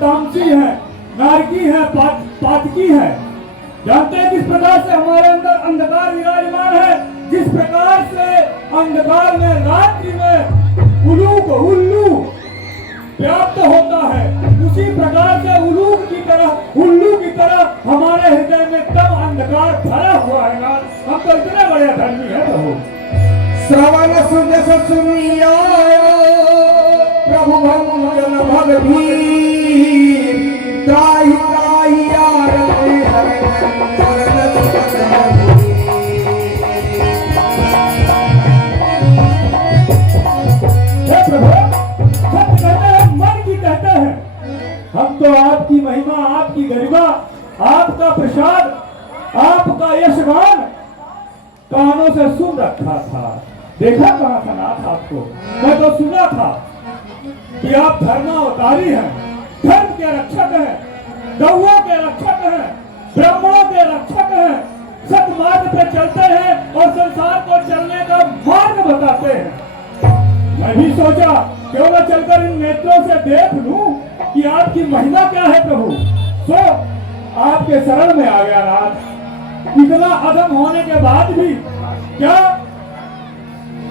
तामसी हैं, नारकी हैं, पातकी हैं। जानते हैं किस प्रकार से हमारे अंदर अंधकार विराजमान है? जिस प्रकार से अंधकार में रात्रि में उल्लू व्याप्त होता है, उसी प्रकार से उल्लू की तरह हमारे हृदय में तब अंधकार भरा हुआ है। हम तो इतने बड़े धर्मी है प्रभु। श्रवण सुन सुनिया प्रभु भगवान भगवीर त्राहि त्राहि आरते हे प्रभु, सत्य कहते हैं, मन की कहते हैं। हम तो आपकी महिमा, आपकी गरिमा, आपका प्रसाद, आपका यशगान कानों से सुन रखा था। देखा कहाँ था नाथ आपको? मैं तो सुना था कि आप धर्मावतारी हैं, धर्म के रक्षक हैं, गौओं के रक्षक हैं, ब्राह्मणों के रक्षक हैं, सतमार्ग पे चलते हैं और संसार को चलने का मार्ग बताते हैं। मैं भी सोचा क्यों न चलकर इन नेत्रों से देख लूं कि आपकी महिमा क्या है प्रभु। सो आपके शरण में आ गया नाथ। इतना अधम होने के बाद भी क्या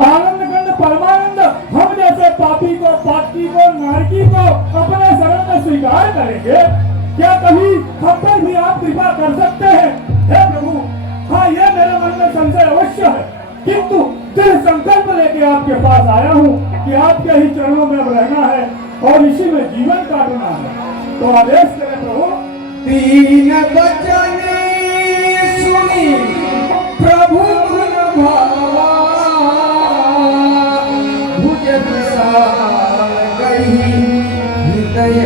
आनंद गंध परमानंद हम जैसे पापी को, पापी को, नारकी को अपने शरण में स्वीकार करेंगे? क्या कभी हम पर भी आप कृपा कर सकते हैं हे प्रभु? हाँ, ये मेरे मन में संशय अवश्य है, किंतु दृढ़ संकल्प लेके आपके पास आया हूँ कि आपके ही चरणों में अब रहना है और इसी में जीवन काटना है। तो आदेश करें प्रभु। तीन वचन सुनी प्रभु गुण भावा भुज विशाल गई हृदय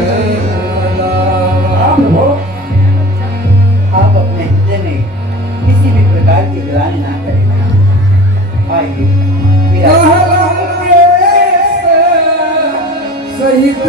आप अपने हृदय में किसी भी प्रकार की ग्लानि ना करें। आइए सहित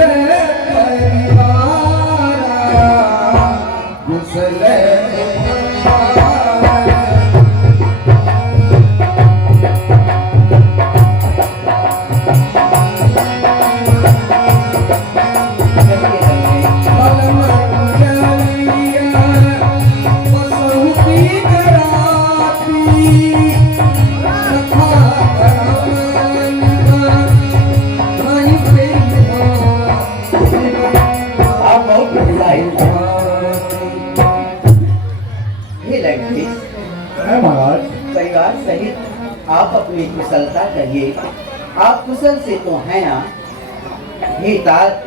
परिवार सहित आप अपनी कुशलता कहिए। आप कुशल से तो हैं ना? हे तात,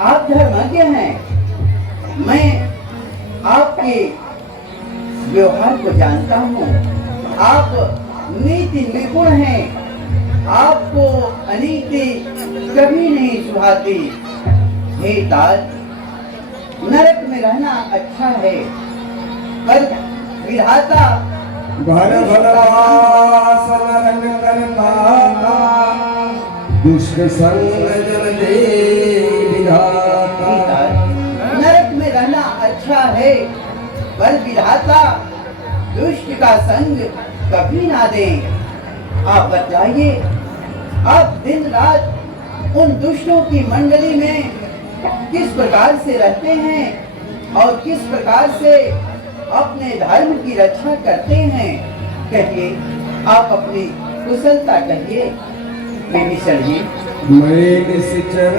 आप धर्मज्ञ हैं। मैं आपके व्यवहार को जानता हूँ। आप नीति निपुण हैं। आपको अनीति कभी नहीं सुहाती। हे तात, नरक में रहना अच्छा है, पर विधाता भर भरवास नरक करता दुष्ट संग जन दे विधाता। नरक में रहना अच्छा है, पर विधाता दुष्ट का संग कभी ना दे। आप बतलाइए, आप दिन रात उन दुष्टों की मंडली में किस प्रकार से रहते हैं और किस प्रकार से अपने धर्म की रक्षा करते हैं? कहिए, आप अपनी कुशलता कहिए। चलिए। मैं निश्चर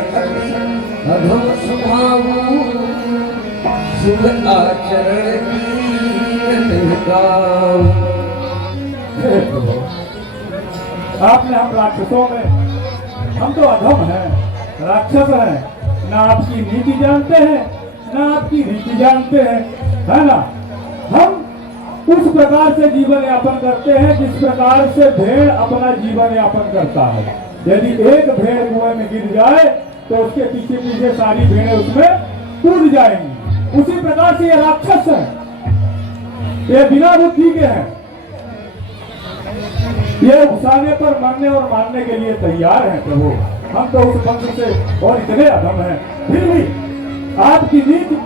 अधम स्वभाव शुभ आचरण आपने हम राक्षसों में, हम तो अधम हैं, राक्षस हैं, ना आपकी नीति जानते हैं ना आपकी रीति जानते हैं, है ना? हम उस प्रकार से जीवन यापन करते हैं जिस प्रकार से भेड़ अपना जीवन यापन करता है। यदि एक भेड़ कुएं में गिर जाए तो उसके पीछे पीछे सारी भेड़ें उसमें कूद जाएंगी। उसी प्रकार से ये राक्षस है, ये बिना बुद्धि के हैं, ये उसाने पर मरने और मारने के लिए तैयार हैं प्रभु। हम तो उस वंश से और इतने अधम हैं, फिर भी आपकी नीति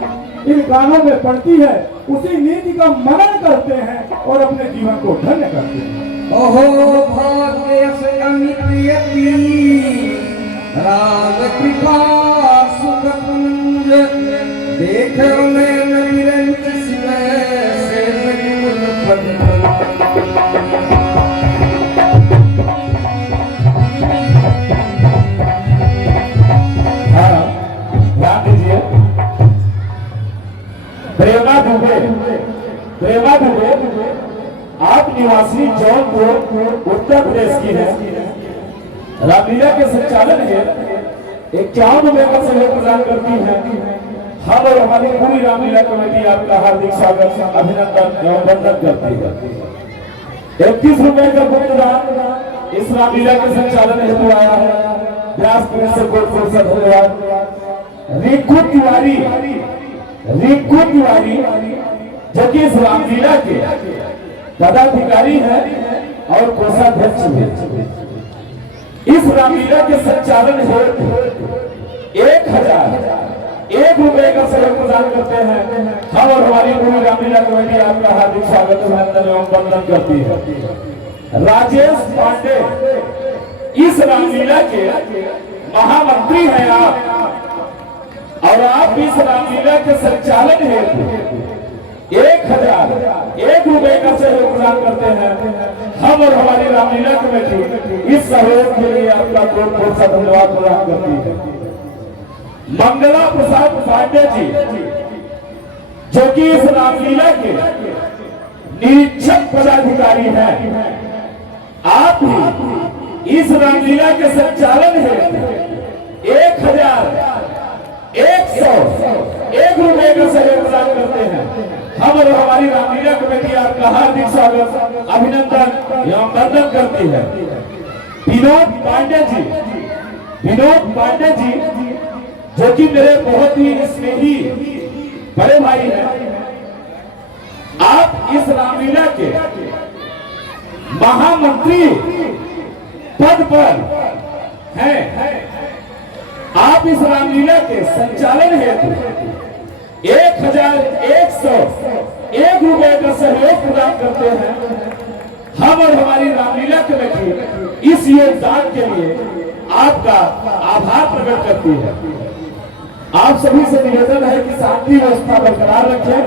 इन कानों में पड़ती है, उसी नीति का मनन करते हैं और अपने जीवन को धन्य करते हैं। ओहो भाग्य से अमित यति राम कृपा सुख पुंज देखो मैं निरंतर से हाँ, ध्यान दीजिए। प्रेमा दुबे आप निवासी जौनपुर उत्तर प्रदेश की है। रामलीला के संचालन है 51 रुपए का सहयोग प्रदान करती है। हम और हमारी पूरी रामलीला कमेटी आपका हार्दिक स्वागत अभिनंदन एवं वंदन करती है। 31 रुपए का भुगतान इस रामलीला के संचालन हेतु आया है। व्यासपीठ से कोट से धन्यवाद। रिंकू तिवारी जो कि इस रामलीला के पदाधिकारी हैं और कोषाध्यक्ष हैं। इस रामलीला के संचालन हेतु 1001 रुपए का सहयोग प्रदान करते हैं। हम और हमारी पूरी रामलीला कमेटी आपका हार्दिक स्वागत अभिनंदन एवं वंदन करती है। राजेश पांडे इस रामलीला के महामंत्री हैं आप, और आप इस रामलीला के संचालन हेतु 1001 रुपए का सहयोग प्रदान करते हैं। हम और हमारी रामलीला कमेटी इस सहयोग के लिए आपका बहुत सा धन्यवाद प्रदान करती है। मंगला प्रसाद पांडे जी जो कि इस रामलीला के निरीक्षक पदाधिकारी हैं, आप भी इस रामलीला के संचालन हेतु 1101 रुपए का सहयोग प्रदान करते हैं। हम और हमारी रामलीला कमेटी आपका हार्दिक स्वागत अभिनंदन एवं वंदन करती है। विनोद पांडे जी जो कि मेरे बहुत ही स्नेही बड़े भाई हैं, आप इस रामलीला के महामंत्री पद पर हैं। आप इस रामलीला के संचालन हेतु 1101 रुपए का सहयोग प्रदान करते हैं। हम और हमारी रामलीला कमेटी इस योगदान के लिए आपका आभार प्रकट करती है। आप सभी से निवेदन है कि शांति व्यवस्था बरकरार रखें।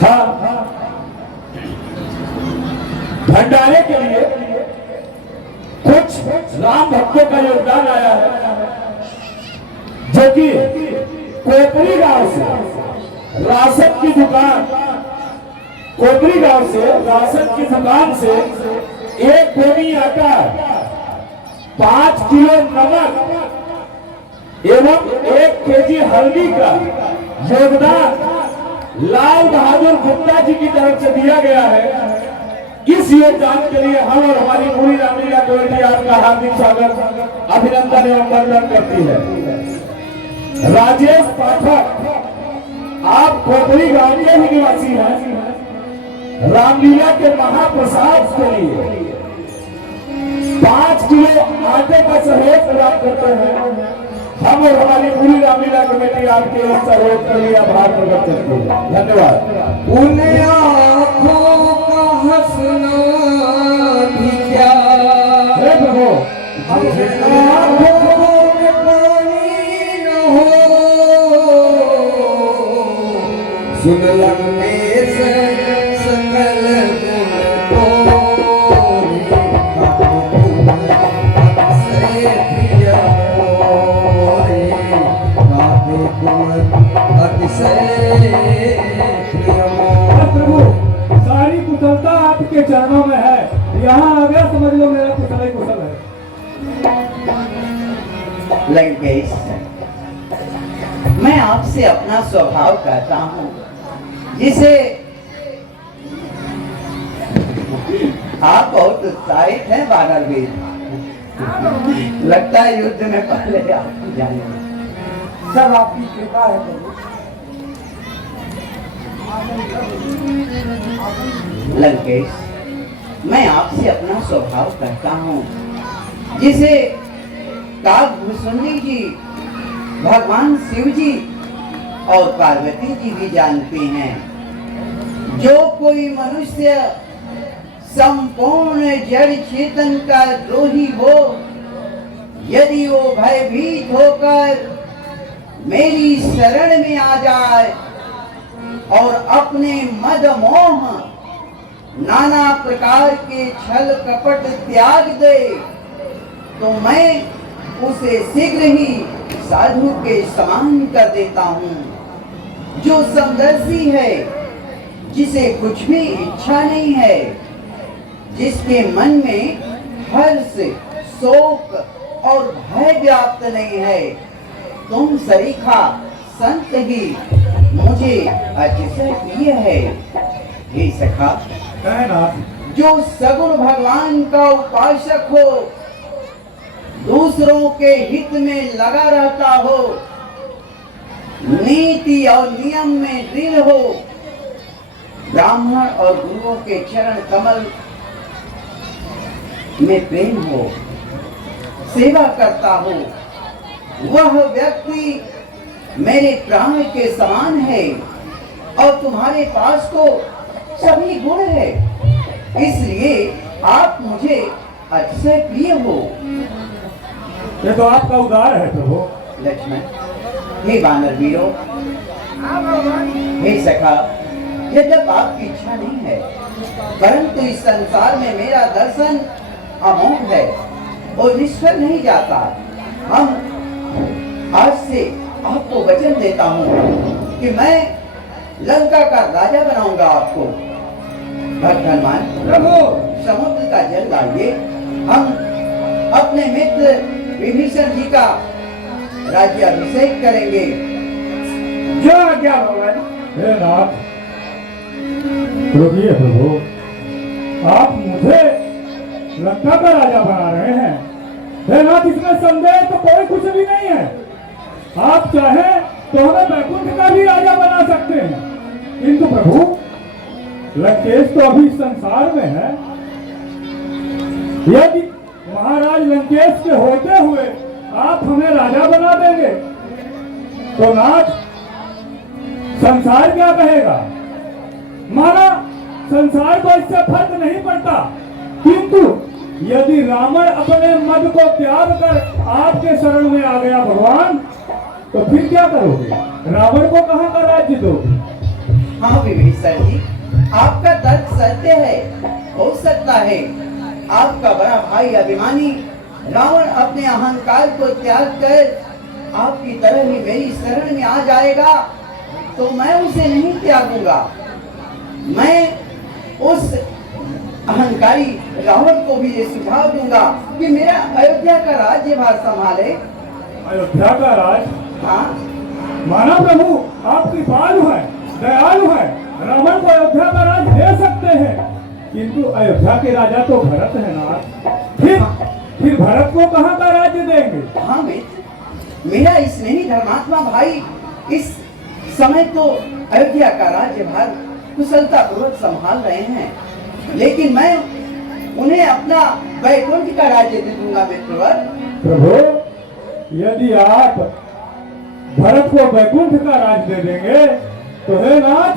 हाँ, भंडारे के लिए कुछ राम भक्तों का योगदान आया है, जो कि कोपरी गांव से राशन की दुकान, कोपरी गांव से राशन की दुकान से 1 गोनी आटा, 5 किलो नमक एवं 1 केजी हल्दी का योगदान लाल बहादुर गुप्ता जी की तरफ से दिया गया है। इस योगदान के लिए हम और हमारी पूरी रामलीला कमेटी आपका हार्दिक स्वागत अभिनंदन एवं वंदन करती है। राजेश पाठक आप कोपरी गांव के ही निवासी हैं। रामलीला के महाप्रसाद के लिए 5 किलो आटे का सहयोग प्रदान करते हैं। हम और हमारी पूरी रामलीला कमेटी आपके इस सहयोग के लिए आभार प्रकट करती है। धन्यवाद। उन्हें आँखों का हंसना भी क्या, हे प्रभु, आँखों में पानी न हो, सुन लगने से सकल गुण तोरे, से प्रिय मोरे, राधे तुम अतिशय प्रिय मोरे। प्रभु सारी कुशलता आपके चरणों में है। यहाँ आ गया समझ लो मेरा कुशल ही कुशल है। लंकेश, मैं आपसे अपना स्वभाव कहता हूँ, जिसे आप बहुत उत्साहित हैं बानरवीर। लगता है युद्ध में पहले आप जाने सब आपकी कृपा है प्रभु। लंकेश, मैं आपसे अपना स्वभाव कहता हूँ, जिसे काकभूषुंडी जी, भगवान शिव जी और पार्वती जी भी जानते हैं। जो कोई मनुष्य संपूर्ण जड़ चेतन का द्रोही हो, यदि वो भयभीत होकर मेरी शरण में आ जाए और अपने मद मोह नाना प्रकार के छल कपट त्याग दे, तो मैं उसे शीघ्र ही साधु के समान कर देता हूँ। जो समदर्शी है, जिसे कुछ भी इच्छा नहीं है, जिसके मन में हर्ष, शोक और भय व्याप्त नहीं है, तुम सरीखा संत ही मुझे अतिशय प्रिय है। हे सखा, जो सगुण भगवान का उपासक हो, दूसरों के हित में लगा रहता हो, नीति और नियम में दृढ़ हो, ब्राह्मण और गुरुओं के चरण कमल में प्रेम हो, सेवा करता हो, वह व्यक्ति मेरे प्राण के समान है। और तुम्हारे पास तो सभी गुण है, इसलिए आप मुझे अतिशय प्रिय हो। ये तो आपका उद्धार है प्रभु। लक्ष्मण, हे वानर वीरो, हे सखा, यद्यप आपकी इच्छा नहीं है, परंतु इस संसार में मेरा दर्शन अमोघ है और निष्फल नहीं जाता। हम आज से आपको वचन देता हूँ कि मैं लंका का राजा बनाऊंगा आपको। भक्त हनुमान प्रभु, समुद्र का जल लाइए, हम अपने मित्र विभीषण जी का राज्याभिषेक करेंगे। जो आज्ञा भगवान। हे नाथ, रुकिए प्रभु, आप मुझे लंका का राजा बना रहे हैं। हे नाथ, इसमें संदेह तो कोई कुछ भी नहीं है। आप चाहें तो हमें बैकुंठ का भी राजा बना सकते हैं, किंतु प्रभु लंकेश तो अभी संसार में है। यदि महाराज लंकेश के होते हुए आप हमें राजा बना देंगे तो नाथ संसार क्या कहेगा? माना संसार को इससे फर्क नहीं पड़ता, किंतु यदि रावण अपने मद को त्याग कर आपके शरण में आ गया भगवान, तो फिर क्या करोगे? रावण को कहां का राज्य दोगे? हाँ विभीषण जी, आपका तर्क सत्य है। हो सकता है आपका बड़ा भाई अभिमानी रावण अपने अहंकार को त्याग कर आपकी तरह ही मेरी शरण में आ जाएगा, तो मैं उसे नहीं त्यागूंगा। मैं उस अहंकारी रावण को भी ये सुझाव दूंगा कि मेरा अयोध्या का राज्यभार संभाले। अयोध्या का राज? हाँ, माना प्रभु आप कृपालु हैं, दयालु हैं, रावण को अयोध्या का राज दे सकते हैं, किंतु अयोध्या के राजा तो भरत है ना। फिर भरत को कहां का राज्य देंगे? हाँ मेरा स्नेही धर्मात्मा भाई इस समय तो अयोध्या का राज्यभार कुशलता पूर्वक संभाल रहे हैं, लेकिन मैं उन्हें अपना वैकुंठ का राज्य दे दूंगा मित्रवर। प्रभु, यदि आप भरत को वैकुंठ का राज्य दे देंगे तो हे नाथ,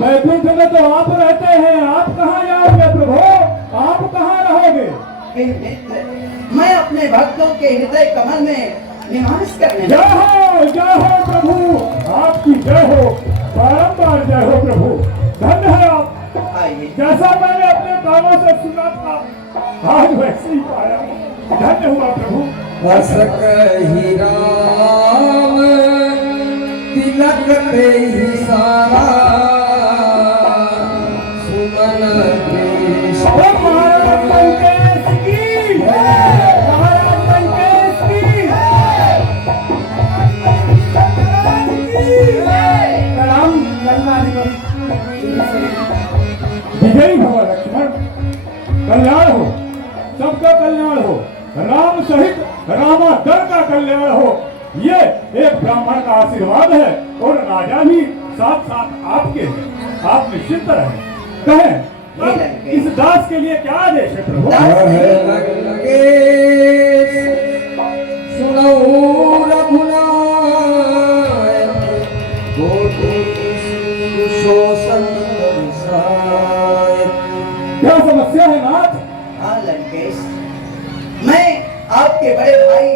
वैकुंठ में तो आप रहते हैं, आप कहाँ जाओगे प्रभु? आप कहाँ रहोगे? हे मित्र, मैं अपने भक्तों के हृदय कमल में निवास करने जय हो प्रभु, आपकी जय हो, बारंबार जय हो प्रभु। धन्य है आप, जैसा मैंने अपने कानों से सुना था आज वैसे ही पाया। धन्य हुआ प्रभु। हस कही राम तिलक ते ही सारा, सुमन देश महाराज लंकेश की, महाराज लंकेश की। प्रणाम विजयी भव लक्ष्मण, कल्याण हो, सबका कल्याण हो, राम सहित रामादर का कल्याण हो। ये एक ब्राह्मण का आशीर्वाद है और राजा भी साथ साथ आपके हैं। आप निश्चिंत रहें। कहें इस दास के लिए क्या आदेश है प्रभु? सुनो रघुनाथ क्या समस्या है नरेश, मैं आपके बड़े भाई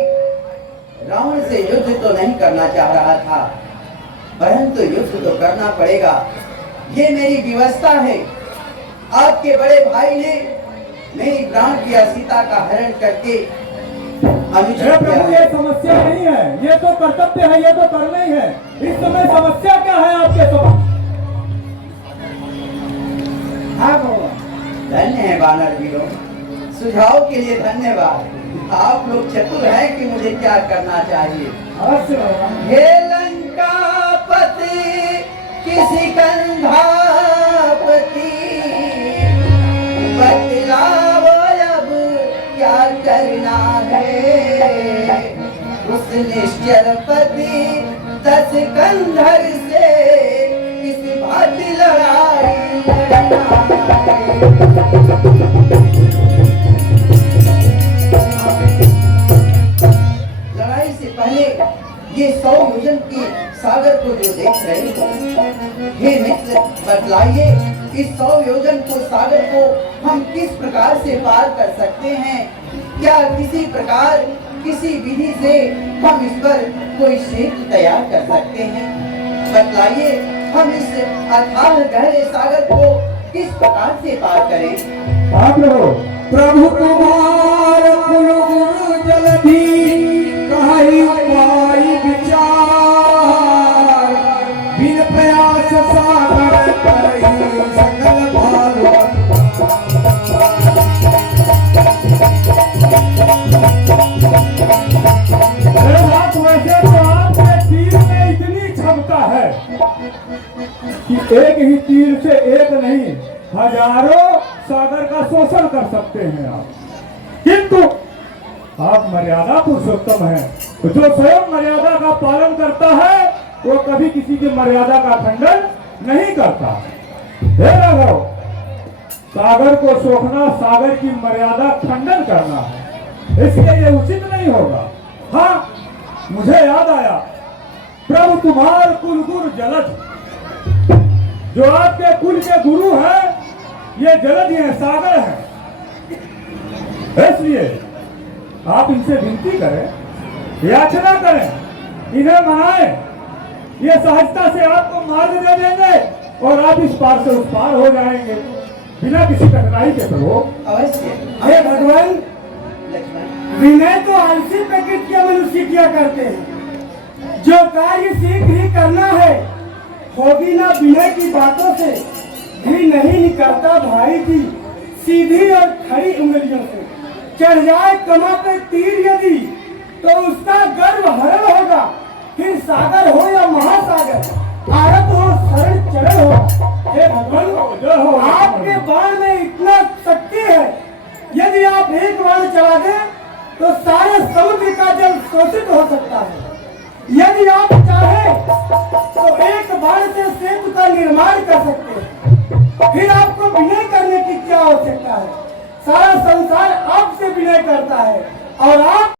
रावण से युद्ध तो नहीं करना चाह रहा था, परंतु युद्ध तो करना पड़ेगा। ये मेरी व्यवस्था है। आपके बड़े भाई ने मेरी प्राण प्रिया सीता का हरण करके अनुचित हे किया प्रभु, है। ये समस्या नहीं है, ये तो कर्तव्य है, ये तो करना ही है। इस समय समस्या क्या है आपके समक्ष? हाँ भगवान, धन्य है वानर वीरों, सुझाव के लिए धन्यवाद। आप लोग चतुर हैं कि मुझे क्या करना चाहिए। अवश्य भगवान। हे लंकापति किसी कंधापति, बतलाओ अब क्या करना है। उस निश्चरपति 10 कंधर से किस बात लड़ाई लड़ना है। लड़ाई से पहले ये 100 योजन के सागर को जो देख रहे हो, हे मित्र बतलाइए, इस 100 योजन को सागर को हम किस प्रकार से पार कर सकते हैं? क्या किसी प्रकार किसी विधि से हम इस पर कोई सेतु तैयार कर सकते हैं? बतलाइए, हम इस अथाह गहरे सागर को किस प्रकार से पार करें? आप लोग प्रभु कुमार कुल गुरु जलधि कहि उपाय विचार, बिन प्रयास सागर करहि सकल भालवत। अरे बात वैसे तो आपके तीर में इतनी क्षमता है कि एक ही तीर से एक नहीं, हजारों सागर का शोषण कर सकते हैं आप। किंतु आप मर्यादा पुरुषोत्तम हैं, जो स्वयं मर्यादा का पालन करता है वो कभी किसी की मर्यादा का खंडन नहीं करता। हे राघव, सागर को सोखना सागर की मर्यादा खंडन करना है, इसलिए ये उचित नहीं होगा। हाँ, मुझे याद आया, प्रभु तुम्हार कुल गुरु जलध, जो आपके कुल के गुरु हैं ये जलध हैं, सागर हैं। इसलिए आप इनसे विनती करें, याचना करें, इन्हें मनाएं, ये सहजता से आपको मार्ग दे देंगे और आप इस पार से उस पार हो जाएंगे बिना किसी कठिनाई के। प्रभु अवश्य। हे भगवान, लक्ष्मण, विनय तो आलसी प्रकृति के मनुष्य किया करते हैं। जो कार्य शीघ्र ही करना है, होगी ना विनय की बातों से, भी नहीं निकलता भाई जी सीधी और खड़ी उंगलियों से। चढ़ जाए कमा पे तीर यदि, तो उसका गर्व हरण होगा। फिर सागर हो या महासागर, आरत हो शरण चरण हो। हे भगवान, आपके बाण में इतना शक्ति है, यदि आप एक बाण चला दें तो सारे समुद्र का जल शोषित हो सकता है। यदि आप चाहें तो एक बाण से सेतु का निर्माण कर सकते हैं। फिर आपको विनय करने की क्या आवश्यकता है? सारा संसार आपसे विनय करता है और आप